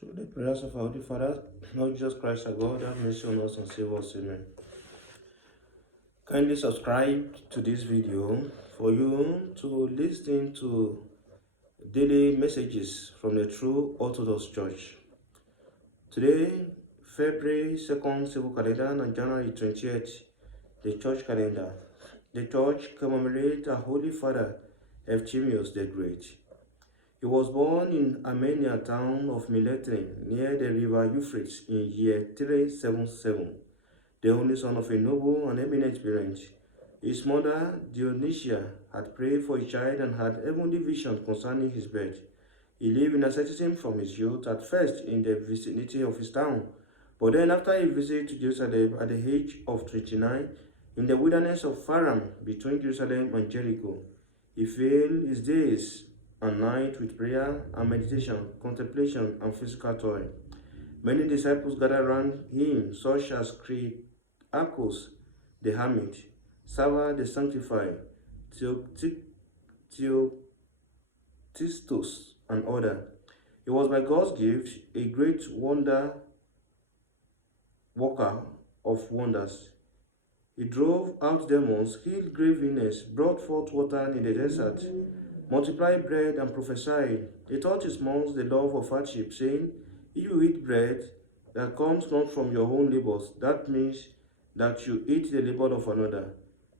Through the prayers of our Holy Father, Lord Jesus Christ, our God, have mercy on us and save us. Amen. Kindly subscribe to this video for you to listen to daily messages from the true Orthodox Church. Today, February 2nd, civil calendar, and January 28th, the church calendar. The church commemorates our Holy Father, Efthymius the Great. He was born in Armenia town of Miletin near the river Euphrates in year 377, the only son of a noble and eminent parent. His mother, Dionysia, had prayed for a child and had heavenly vision concerning his birth. He lived in asceticism from his youth, at first in the vicinity of his town, but then after a visit to Jerusalem at the age of 29, in the wilderness of Faram between Jerusalem and Jericho, he filled his days and night with prayer and meditation, contemplation, and physical toil. Many disciples gathered around him, such as Kriakos the hermit, Sava the sanctified, Theotistus, and others. He was by God's gift a great wonder worker of wonders. He drove out demons, healed grave illness, brought forth water in the desert, multiplied bread, and prophesied. He taught his monks the love of hardship, saying, "If you eat bread that comes not from your own labors, that means that you eat the labor of another."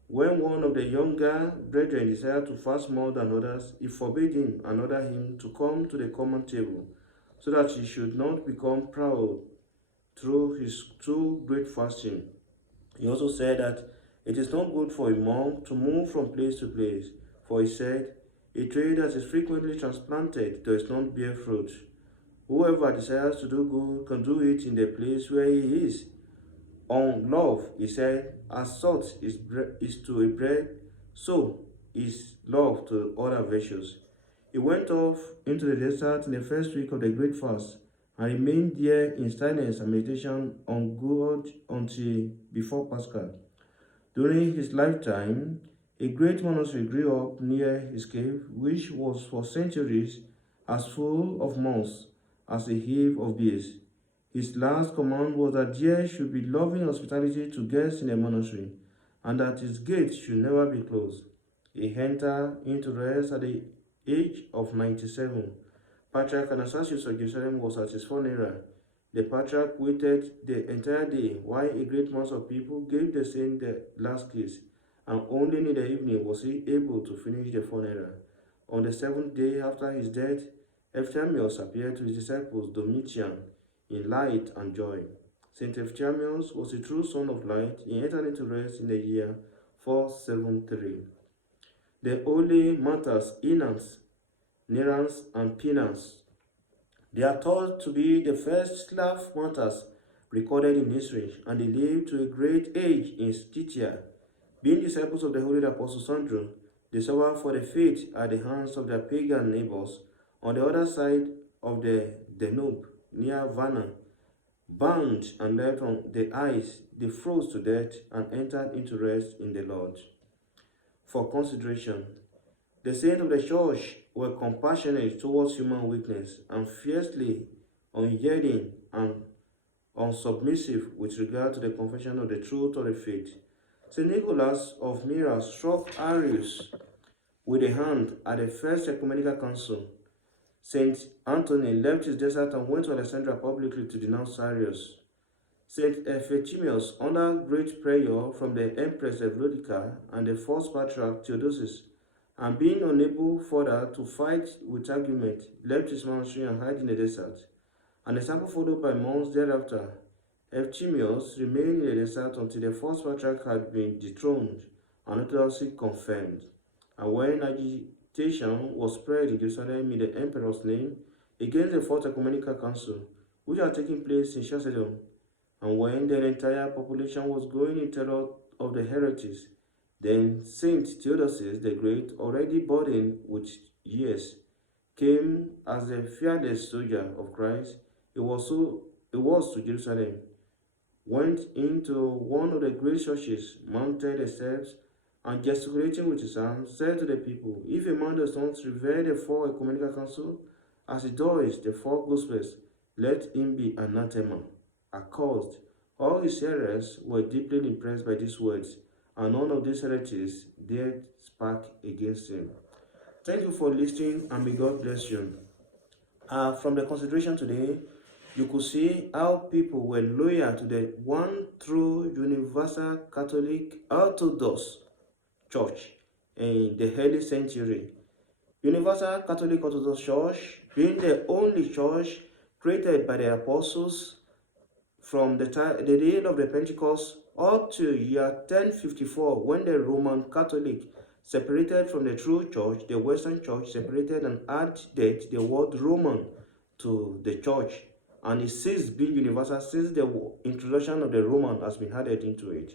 When one of the younger brethren desired to fast more than others, he forbade him and ordered him to come to the common table, so that he should not become proud through his too great fasting. He also said that it is not good for a monk to move from place to place, for he said, "A tree that is frequently transplanted does not bear fruit. Whoever desires to do good can do it in the place where he is." On love, he said, "As salt is to a bread, so is love to other virtues." He went off into the desert in the first week of the great fast, and remained there in silence and meditation on God until before Pascha. During his lifetime, a great monastery grew up near his cave, which was for centuries as full of monks as a hive of bees. His last command was that there should be loving hospitality to guests in the monastery, and that its gates should never be closed. He entered into rest at the age of 97. Patriarch Anastasius of Jerusalem was at his funeral. The patriarch waited the entire day while a great mass of people gave the saint the last kiss, and only in the evening was he able to finish the funeral. On the seventh day after his death, Efthymius appeared to his disciples Domitian in light and joy. Saint Efthymius was a true son of light. He entered into rest in the year 473. The holy martyrs Inans, Nerans, and Pinas. They are thought to be the first Slav martyrs recorded in history, and they lived to a great age in Scythia. Being disciples of the holy apostle Sandro, they suffered for the faith at the hands of their pagan neighbors on the other side of the Danube, near Varna. Bound and left on the ice, they froze to death and entered into rest in the Lord. For consideration, the saints of the church were compassionate towards human weakness and fiercely unyielding and unsubmissive with regard to the confession of the truth of the faith. St. Nicholas of Myra struck Arius with a hand at the First Ecumenical Council. St. Anthony left his desert and went to Alexandria publicly to denounce Arius. St. Efthymius, under great prayer from the Empress Evlodica and the false patriarch Theodosius, and being unable further to fight with argument, left his monastery and hid in the desert. An example followed by monks thereafter. Efthymius remained in the desert until the false patriarch had been dethroned and orthodoxy confirmed. And when agitation was spread in Jerusalem in the emperor's name against the Fourth Ecumenical Council, which had taken place in Chalcedon, and when the entire population was growing in terror of the heretics, then Saint Theodosius the Great, already burdened with years, came as the fearless soldier of Christ. He was to Jerusalem, went into one of the great churches, mounted the steps, and gesticulating with his arms, said to the people, "If a man does not revere the four ecumenical council, as he does the four gospels, let him be anathema, accursed. All his hearers were deeply impressed by these words, and none of these heretics dared speak against him. Thank you for listening, and may God bless you. From the consideration today, you could see how people were loyal to the one true universal Catholic Orthodox Church in the early century. Universal Catholic Orthodox Church being the only church created by the apostles from the day of the Pentecost up to year 1054, when the Roman Catholic separated from the true church, the Western church separated and added the word Roman to the church, and it ceased being universal since the introduction of the Roman has been added into it.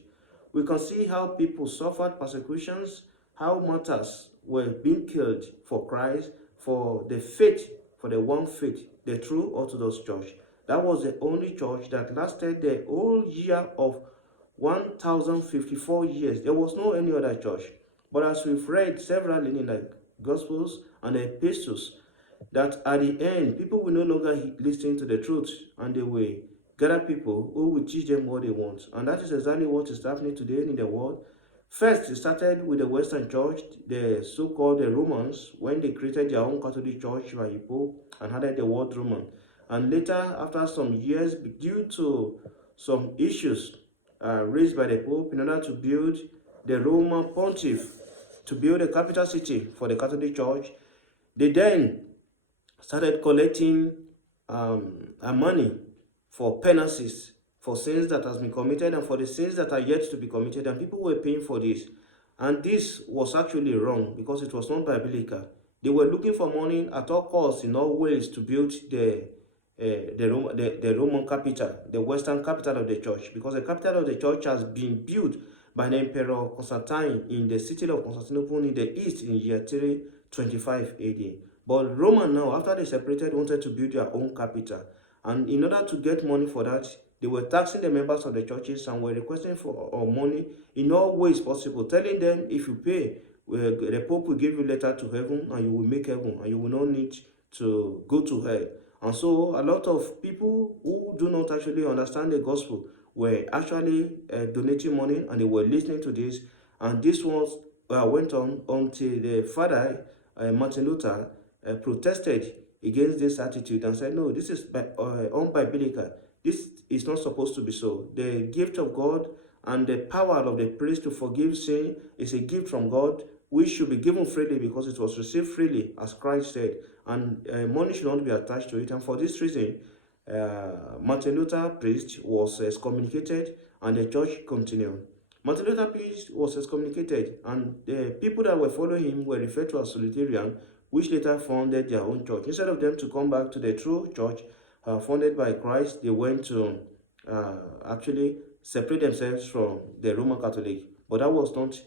We can see how people suffered persecutions, how martyrs were being killed for Christ, for the faith, for the one faith, the true Orthodox Church. That was the only church that lasted the whole year of 1054 years. There was no any other church. But as we've read severally in the Gospels and the Epistles, that at the end, people will no longer listen to the truth, and they will gather people who will teach them what they want. And that is exactly what is happening today in the world. First, it started with the Western Church, the so-called the Romans, when they created their own Catholic Church by a Pope and added the word Roman. And later, after some years, due to some issues raised by the Pope in order to build the Roman Pontiff, to build a capital city for the Catholic Church, they then started collecting money for penances, for sins that has been committed and for the sins that are yet to be committed, and people were paying for this. And this was actually wrong because it was not biblical. They were looking for money at all costs, in all ways, to build the Roman capital, the Western capital of the church, because the capital of the church has been built by the Emperor Constantine in the city of Constantinople in the east in year 325 AD. But Rome now, after they separated, wanted to build their own capital. And in order to get money for that, they were taxing the members of the churches and were requesting for money in all ways possible, telling them, if you pay, the Pope will give you a letter to heaven and you will make heaven and you will not need to go to hell. And so a lot of people who do not actually understand the gospel were actually donating money, and they were listening to this. And this was went on until the father, Martin Luther, protested against this attitude and said, no, this is unbiblical. This is not supposed to be so. The gift of God and the power of the priest to forgive sin is a gift from God, which should be given freely because it was received freely, as Christ said, and money should not be attached to it. And for this reason, Martin Luther priest was excommunicated and the church continued. Martin Luther priest was excommunicated, and the people that were following him were referred to as Solitarian, which later founded their own church. Instead of them to come back to the true church founded by Christ, they went to actually separate themselves from the Roman Catholic. But that was not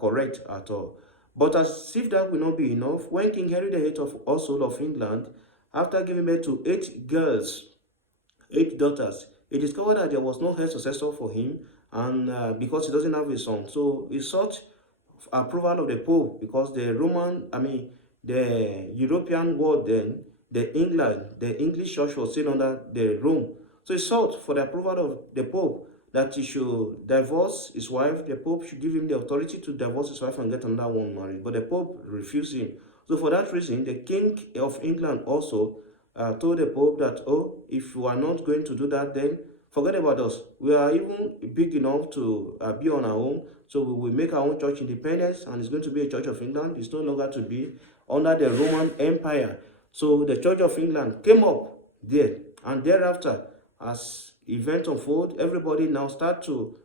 correct at all. But as if that will not be enough, when King Henry VIII of England, after giving birth to 8 girls, 8 daughters, he discovered that there was no heir successor for him, and because he doesn't have a son, so he sought approval of the Pope, because the European world then, the English church was still under the Rome. So he sought for the approval of the Pope that he should divorce his wife. The Pope should give him the authority to divorce his wife and get another one married. But the Pope refused him. So for that reason, the King of England also told the Pope that, oh, if you are not going to do that, then forget about us. We are even big enough to be on our own. So we will make our own church independent, and it's going to be a Church of England. It's no longer to be under the Roman Empire. So the Church of England came up there, and thereafter, as events unfold, everybody now start to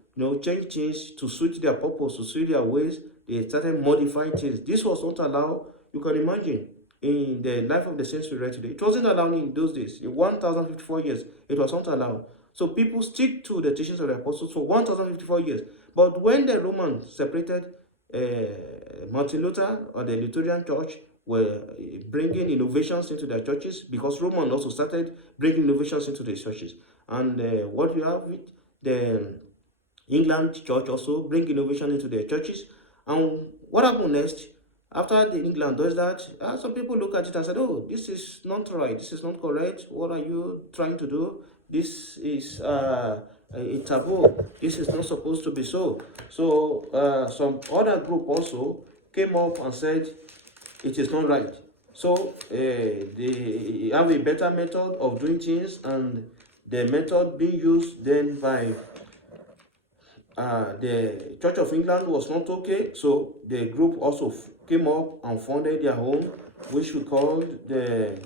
change things to suit their purpose, to suit their ways. They started modifying things. This was not allowed. You can imagine in the life of the saints we read today. It wasn't allowed in those days. In 1054 years, it was not allowed. So people stick to the teachings of the apostles for 1054 years. But when the Romans separated, Martin Luther or the Lutheran Church were bringing innovations into their churches, because Roman also started bringing innovations into the churches. And what you have with the England Church also bring innovation into their churches. And what happened next? After the England does that, some people look at it and said, "Oh, this is not right. This is not correct. What are you trying to do? This is a taboo. This is not supposed to be so." So some other group also came up and said it is not right. So they have a better method of doing things, and the method being used then by the Church of England was not okay, so the group also came up and founded their own, which we called the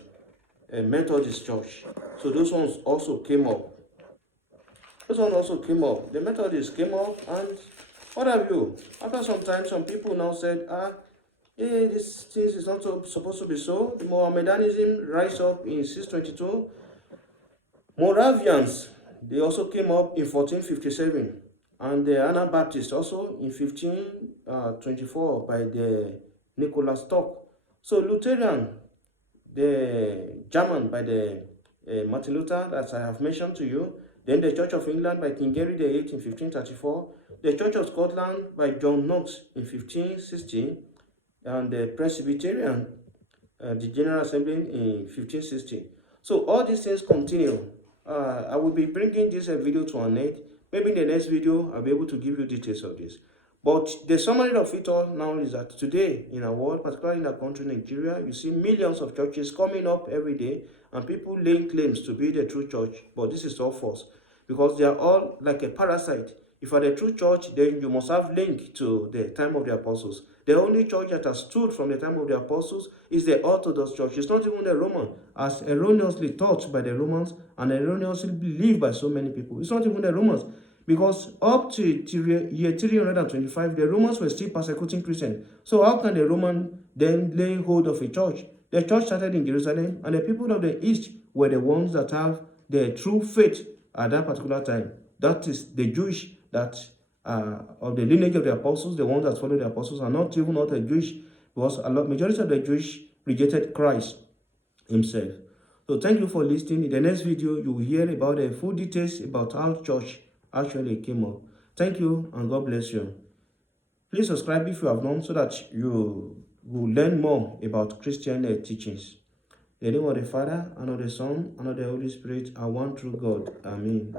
Methodist Church. So those ones also came up. The Methodists came up, and what have you? After some time, some people now said, this thing is not supposed to be so. The Mohammedanism rise up in 622. Moravians, they also came up in 1457. And the Anabaptists also in 1524 by the Nicholas Stock. So Lutheran, the German by the Martin Luther, that I have mentioned to you. Then the Church of England by King Henry VIII in 1534. The Church of Scotland by John Knox in 1560. And the Presbyterian, the General Assembly in 1560. So all these things continue. I will be bringing this video to an end. Maybe in the next video, I'll be able to give you details of this. But the summary of it all now is that today in our world, particularly in our country, Nigeria, you see millions of churches coming up every day and people laying claims to be the true church. But this is all false because they are all like a parasite. If you are the true church, then you must have link to the time of the apostles. The only church that has stood from the time of the apostles is the Orthodox Church. It's not even the Roman, as erroneously taught by the Romans and erroneously believed by so many people. It's not even the Romans. Because up to year 325, the Romans were still persecuting Christians. So how can the Roman then lay hold of a church? The church started in Jerusalem, and the people of the East were the ones that have the true faith at that particular time. That is the Jewish that of the lineage of the apostles, the ones that follow the apostles, are not even not a Jewish, because majority of the Jewish rejected Christ himself. So thank you for listening. In the next video, you will hear about the full details about how church actually came up. Thank you, and God bless you. Please subscribe if you have not, so that you will learn more about Christian teachings. In the name of the Father, and of the Son, and of the Holy Spirit, are one true God. Amen.